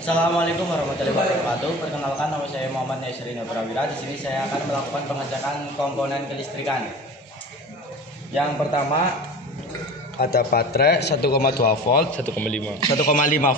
Assalamualaikum warahmatullahi wabarakatuh. Perkenalkan, nama saya Muhammad Naisrina Prawira. Di sini saya akan melakukan pengecekan komponen kelistrikan. Yang pertama ada baterai 1,2 volt, 1,5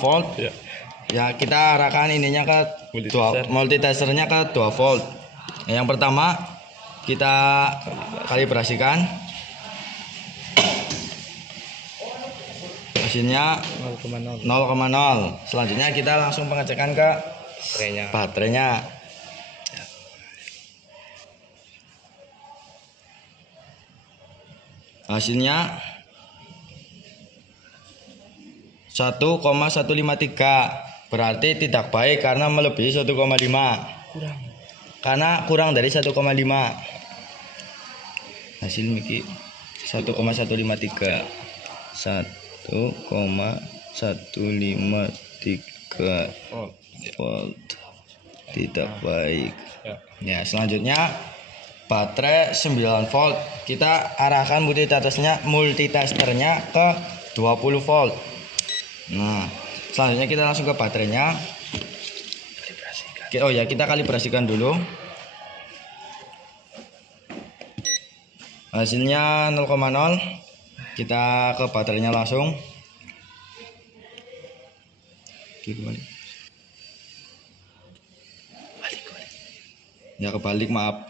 volt. Ya. Ya, kita arahkan ininya ke multitesternya ke 2 volt. Yang pertama kita kalibrasikan. Hasilnya 0,0 0,0. Selanjutnya kita langsung pengecekan ke baterainya. Hasilnya 1,153, berarti tidak baik karena melebihi 1,5. Karena kurang dari 1,5. Hasil Miki 1,153. 1,153 volt. Tidak baik. Ya, selanjutnya baterai 9 volt. Kita arahkan multitesternya ke 20 volt. Nah, selanjutnya kita langsung ke baterainya. Oh ya, kita kalibrasikan dulu. Hasilnya 0,0. Kita ke baterainya langsung. Ya, kebalik, maaf.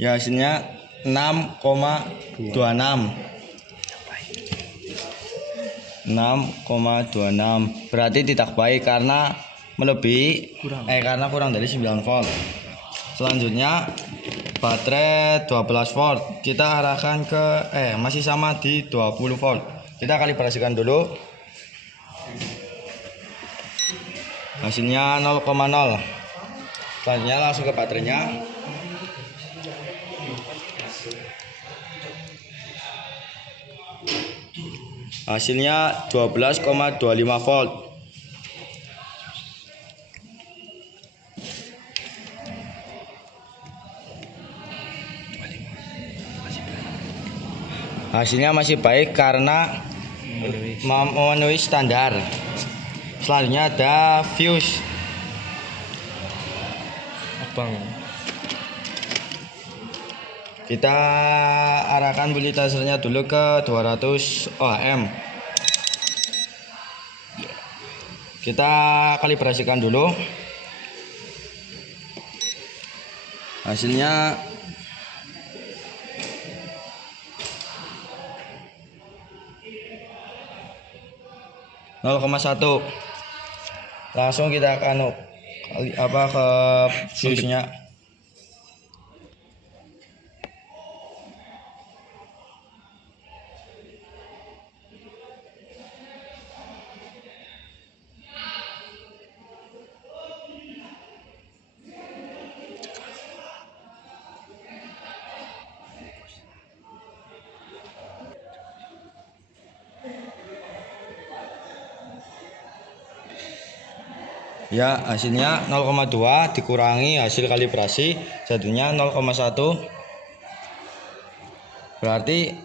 Ya, hasilnya 6,26. 6,26, berarti tidak baik karena melebihi karena kurang dari 9 volt. Selanjutnya baterai 12 volt. Kita arahkan ke masih sama di 20 volt. Kita kalibrasikan dulu. Hasilnya 0,0. Selanjutnya langsung ke baterainya. Hasilnya 12,25 volt. Hasilnya masih baik karena memenuhi standar. Selanjutnya ada fuse. Kita arahkan multitesternya dulu ke 200 ohm. Kita kalibrasikan dulu. Hasilnya 0,1. Langsung kita akan ke fuse-nya. Ya, hasilnya 0,2 dikurangi hasil kalibrasi jadinya 0,1. Berarti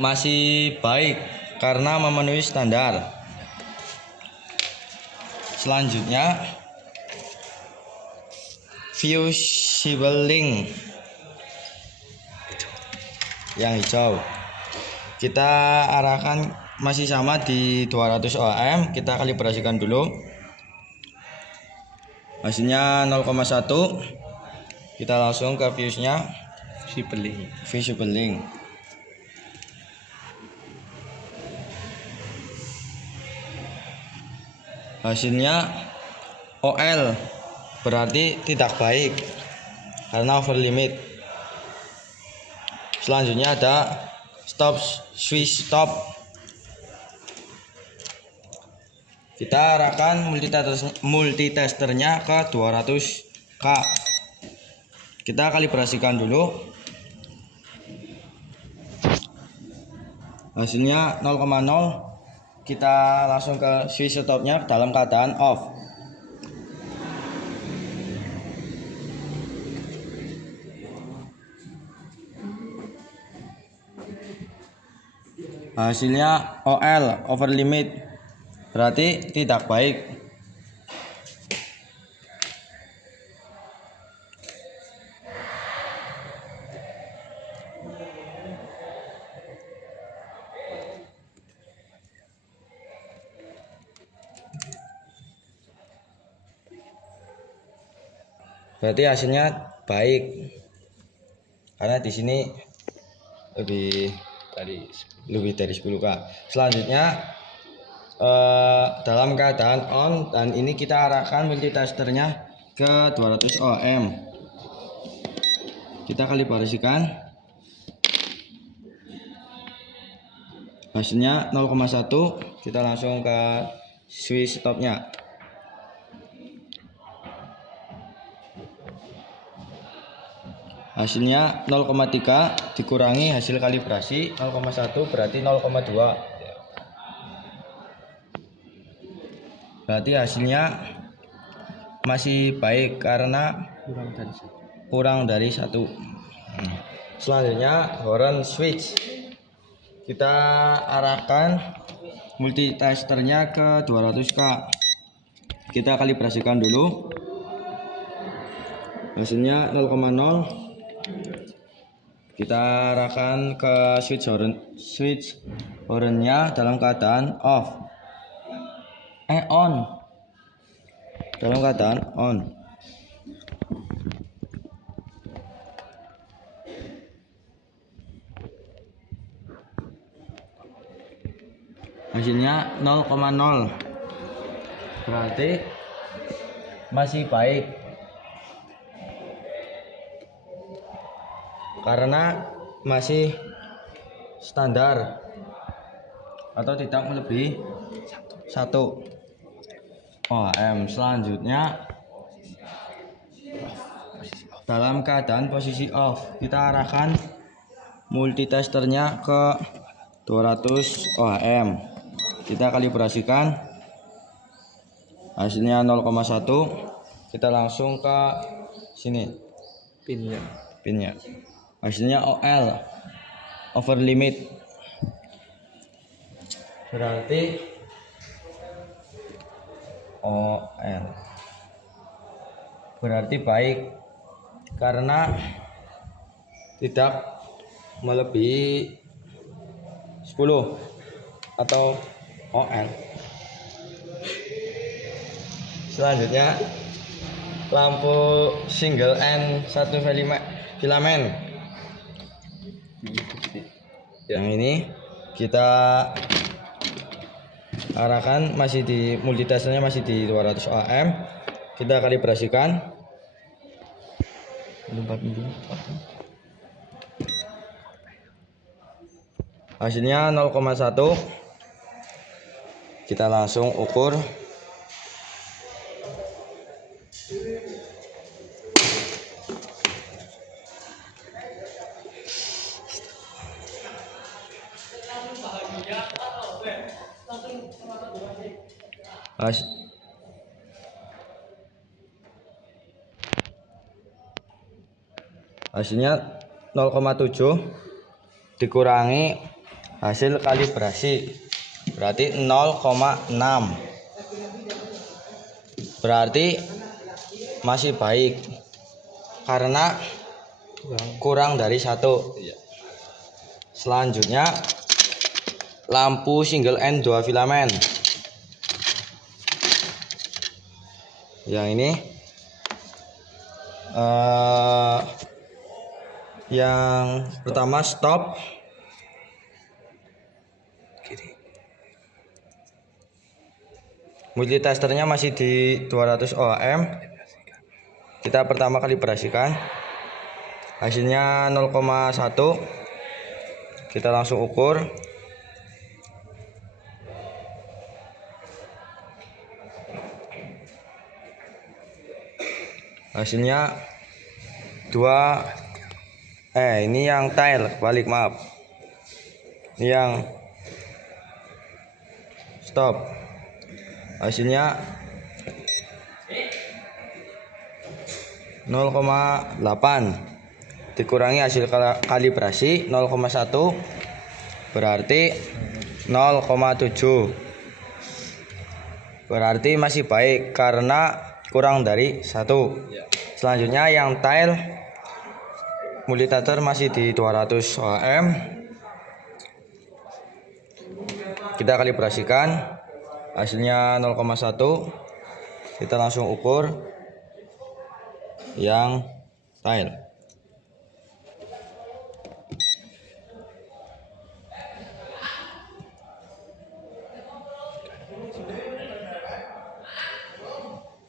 masih baik karena memenuhi standar. Selanjutnya fusible link yang hijau. Kita arahkan masih sama di 200 ohm. Kita kalibrasikan dulu. Hasilnya 0,1. Kita langsung ke fuse-nya. Fusible link. Hasilnya OL, berarti tidak baik karena over limit. Selanjutnya ada switch stop. Kita arahkan multitesternya ke 200K. Kita kalibrasikan dulu. Hasilnya 0,0. Kita langsung ke switch stopnya dalam keadaan off. hasilnya OL over limit, berarti tidak baik. Berarti hasilnya baik karena di sini lebih dari 10K. Selanjutnya dalam keadaan on, dan ini kita arahkan multitesternya ke 200 ohm. Kita kalibrasikan, hasilnya 0,1. Kita langsung ke switch stopnya. Hasilnya 0,3 dikurangi hasil kalibrasi 0,1 berarti 0,2. Berarti hasilnya masih baik karena kurang dari 1. Selanjutnya horn switch. Kita arahkan multitesternya ke 200K. Kita kalibrasikan dulu. Hasilnya 0,0. Kita arahkan ke switch hornnya dalam keadaan on. Dalam keadaan on. Hasilnya 0,0. Berarti masih baik karena masih standar atau tidak melebihi 1 ohm. Selanjutnya dalam keadaan posisi off, kita arahkan multitesternya ke 200 ohm. Kita kalibrasikan, hasilnya 0,1. Kita langsung ke sini pinnya. Hasilnya OL over limit, berarti OL berarti baik karena tidak melebihi 10 atau OL. Selanjutnya lampu single end 1 filament. Yang ini kita arahkan masih di multitesternya masih di 200 ohm. Kita kalibrasikan. Hasilnya 0,1. Kita langsung ukur. Hasilnya 0,7 dikurangi hasil kalibrasi berarti 0,6. Berarti masih baik karena kurang dari 1. Selanjutnya lampu single end 2 filament. Yang ini yang pertama stop, multitesternya masih di 200 ohm. Kita pertama kalibrasikan, hasilnya 0,1. Kita langsung ukur. Hasilnya 2. Ini yang tail balik, maaf. Ini yang stop. Hasilnya 0,8 dikurangi hasil kalibrasi 0,1 berarti 0,7. Berarti masih baik karena kurang dari 1. Selanjutnya yang tile multitester masih di 200 ohm. Kita kalibrasikan, hasilnya 0,1. Kita langsung ukur yang tile.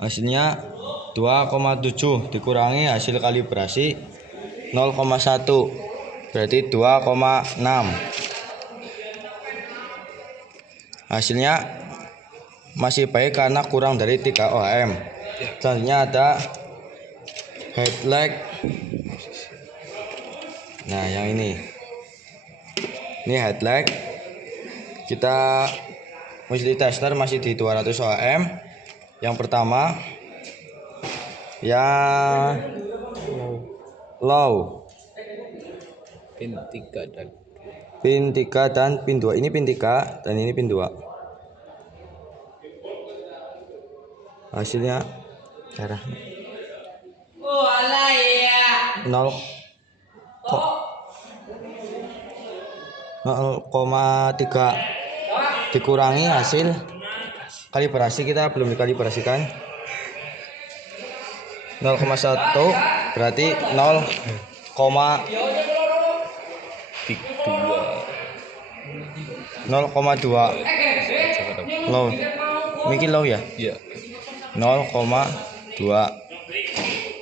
Hasilnya 2,7 dikurangi hasil kalibrasi 0,1 berarti 2,6. Hasilnya masih baik karena kurang dari 3 ohm. Selanjutnya ada headlight. Nah, yang ini headlight. Kita multitester masih di 200 ohm. Yang pertama yang low, pin 3 dan pin 2. Ini pin 3 dan ini pin 2. Hasilnya darah 0,3 dikurangi hasil kalibrasi, kita belum dikalibrasikan 0,1 berarti 0,2 low. Mikir low ya? Iya. 0,2.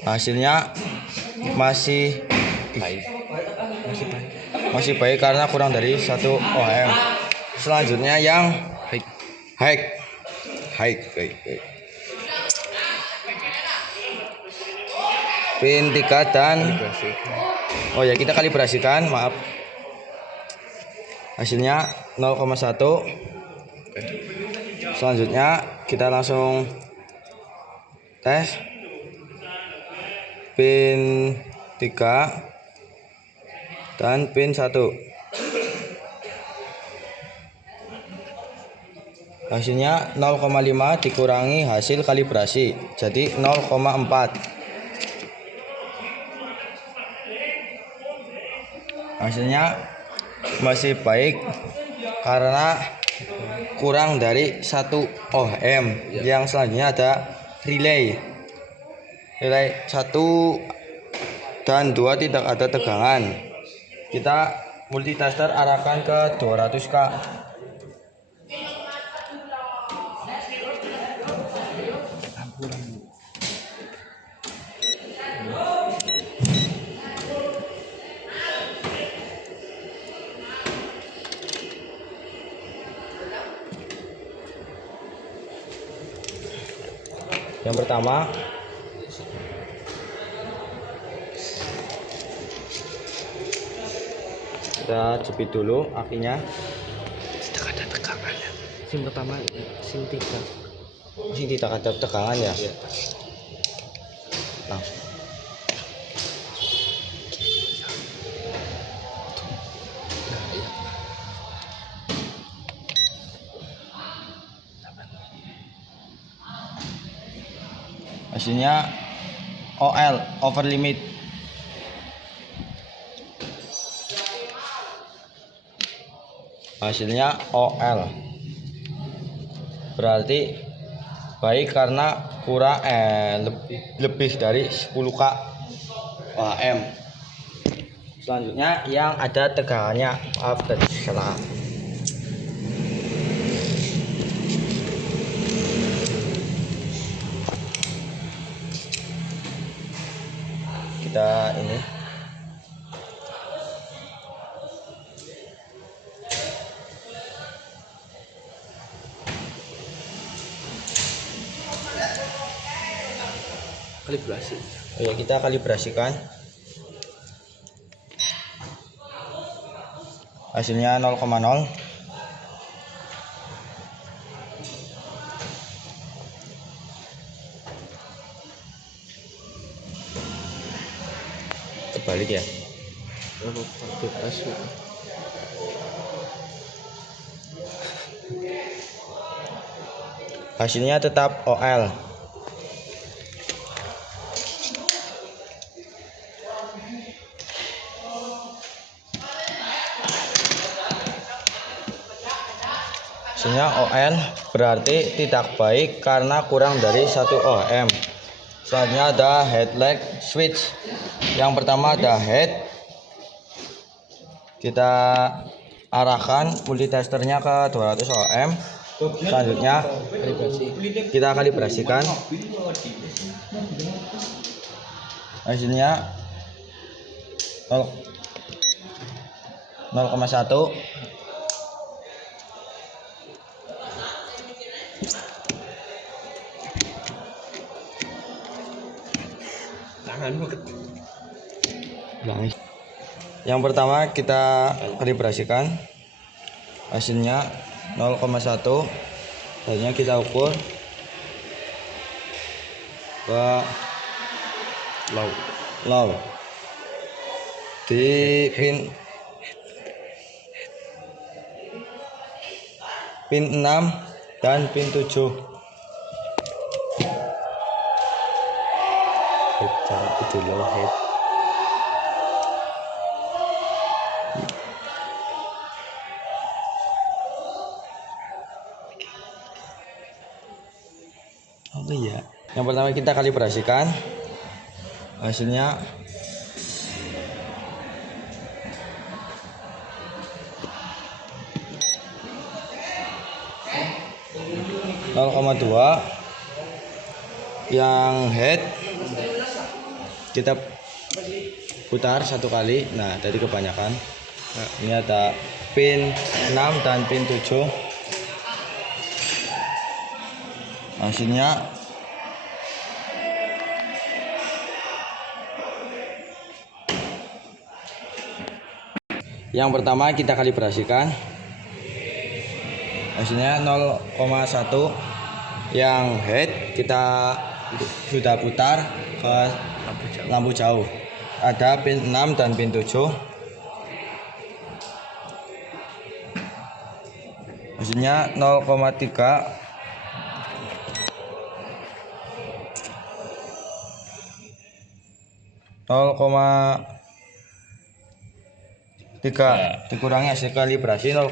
Hasilnya masih Baik. baik karena kurang dari 1 ohm. Selanjutnya yang high. Pin 3 dan kita kalibrasikan, maaf. Hasilnya 0,1. Selanjutnya kita langsung tes pin 3 dan pin 1. Hasilnya 0,5 dikurangi hasil kalibrasi jadi 0,4. Hasilnya masih baik karena kurang dari 1 ohm. Yang selanjutnya ada relay 1 dan 2 tidak ada tegangan. Kita multitester arahkan ke 200K. Yang pertama kita jepit dulu akinya. Tidak ada tegangannya. Sim pertama sim 3. Ini tidak ada tegangan ya? Iya. Langsung. Hasilnya OL, over limit. Hasilnya OL. Berarti baik karena kurang lebih dari 10K ohm. Selanjutnya yang ada tegangannya, maaf tadi salah. Kita ini Kalibrasi. ya, kita kalibrasikan. Hasilnya 0,0. Terbalik ya. Lalu pakai pasuk. hasilnya tetap OL. Hasilnya OL berarti tidak baik karena kurang dari 1 ohm. Selanjutnya ada head leg switch. Yang pertama ada head, kita arahkan multitesternya ke 200 ohm. Selanjutnya kita kalibrasikan, hasilnya 0,1. Yang pertama kita kalibrasikan, hasilnya 0,1. Selanjutnya kita ukur ke low di pin 6 dan pin 7. Cara itu low head. Apa ya? Yang pertama kita kalibrasikan, hasilnya 0,2. Yang head kita putar 1 kali. Nah, tadi kebanyakan. Nah, ini ada pin 6 dan pin 7. Hasilnya yang pertama kita kalibrasikan, hasilnya 0,1. Yang head kita sudah putar ke lampu jauh, ada pin 6 dan pin 7. Hasilnya 0,3. Dikurangi hasil kalibrasi 0,1,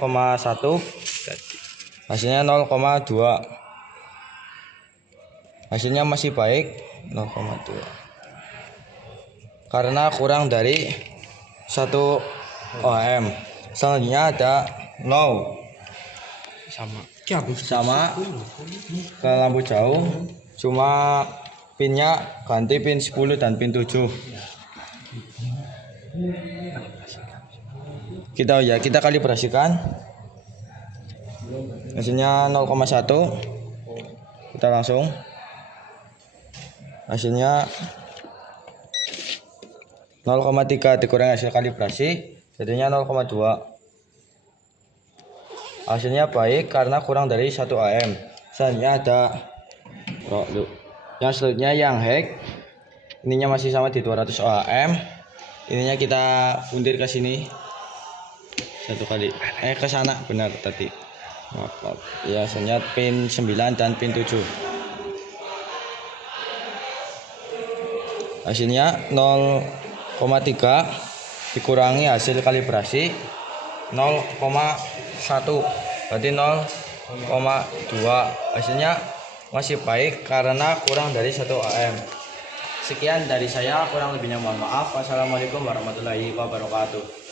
hasilnya 0,2. Hasilnya masih baik, 0,2 karena kurang dari 1 ohm. Selanjutnya ada low, sama ke lampu jauh, cuma pinnya ganti pin 10 dan pin 7. Kita kalibrasikan, hasilnya 0,1. Kita langsung, hasilnya 0,3 dikurangi hasil kalibrasi jadinya 0,2. Hasilnya baik karena kurang dari 1 ohm. Selanjutnya ada yang selanjutnya yang hack, ininya masih sama di 200 ohm. Ininya kita undir ke sini 1 kali, ke sana, benar tadi. Ya, selanjutnya pin 9 dan pin 7. Hasilnya 0,3 dikurangi hasil kalibrasi 0,1, berarti 0,2. Hasilnya masih baik karena kurang dari 1 ohm. Sekian dari saya, kurang lebihnya mohon maaf. Wassalamualaikum warahmatullahi wabarakatuh.